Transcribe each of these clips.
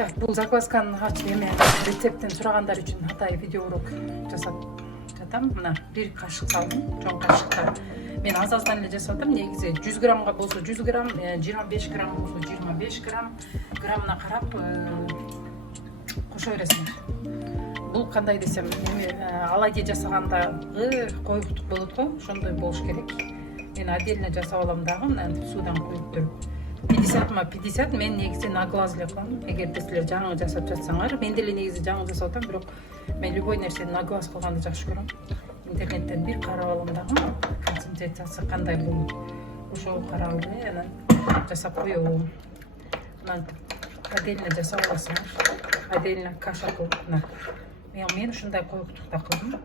Так, бул заквасканын эме рецептин сурагандар үчүн атай видео урок жасап жатам. Мына 1 кашык салдым, чоң кашыкта. Мен аз-аздан эле жасап атам. Негизи 100 граммга болсо 100 грамм, 25 грамм болсо 25 грамм, граммына карап кошо бересиңер. Бул кандай десем, алаги жасагандагы коюктук болот го, ошондой болуш керек. Мен отдельно жасап алам дагы, мына суудан куюп туруп. 50-50 мен негизи на глаз эле кылам. Эгерде силер жаңы жасап жатсаңар, мен деле негизи жаңы жасап атам, бирок мен любой нерсени на глаз кылганды жакшы көрөм. Интернеттен бир карап алам дагы, концентрациясы кандай болот. Ошого карап эле анан жасап коём. Анан отдельно жасап аласыңар. Отдельно каша кылып, мен ушундай коюктукта кылдым.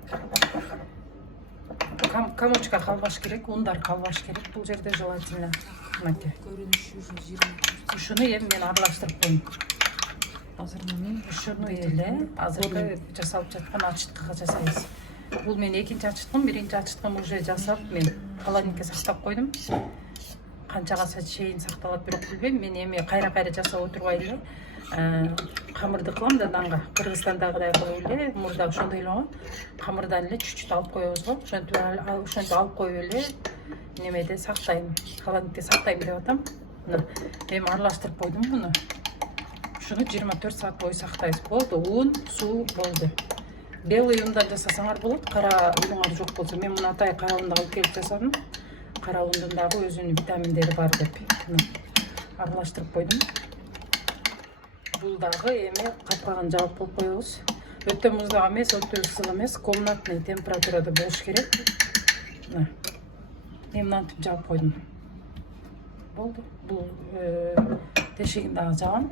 Комочка калбаш керек, ундар калбаш керек. Бул жерде желательно мынакей. Ушуну эми мен аралаштырып коем. Ушуну эле азыркы жасалып жаткан ачыткыга жасайбыз. Бул мен экинчи ачыткым, биринчи ачыткым уже жасап мен холодильникке сактап койдум. Канчага чейин сакталат бирок билбейм. Мен эми кайра жасап отурбай эле камырды кылам да нанга. Кыргызстандагыдай кылып эле, мурда ошондой эле го. Камырдан эле чуть-чуть алып коебуз го. Ошентип алып коюп эле немеде сактайм. Холодильникте сактайм деп атам. Эми аралаштырып койдум муну. Ушуну 24 саат бою сактайбыз. Болду, ун, суу болду. Белый ундан жасасаңар болот. Кара унуңар жок болсо, мен муну атай кара унда алып келип жасадым. Кара ундун дагы өзүнүн витаминдери бар деп аралаштырып койдум. Бул дагы эми капкагын жаап коюп коебуз. Өтө муздак эмес, өтө ысык эмес, комнатный температурада болуш керек. Мен мынтип жаап койдум. Болду. Бул тешигин дагы жабам.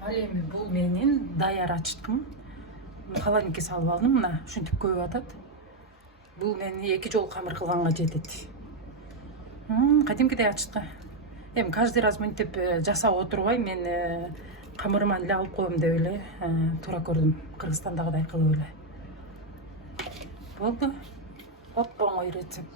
Ал эми бул менин даяр ачыткым. Холодильникке салып алдым, мына ушинтип көбүп атат. Бул мен 2 жолу камыр кылганга жетет. Кадимкидей ачытка. Эми каждый раз мынтип жасап отурбай мен камырыман эле алып коем деп эле туура көрдүм. Кыргызстандагыдай кылып эле. Болду. Оп оңой рецепт.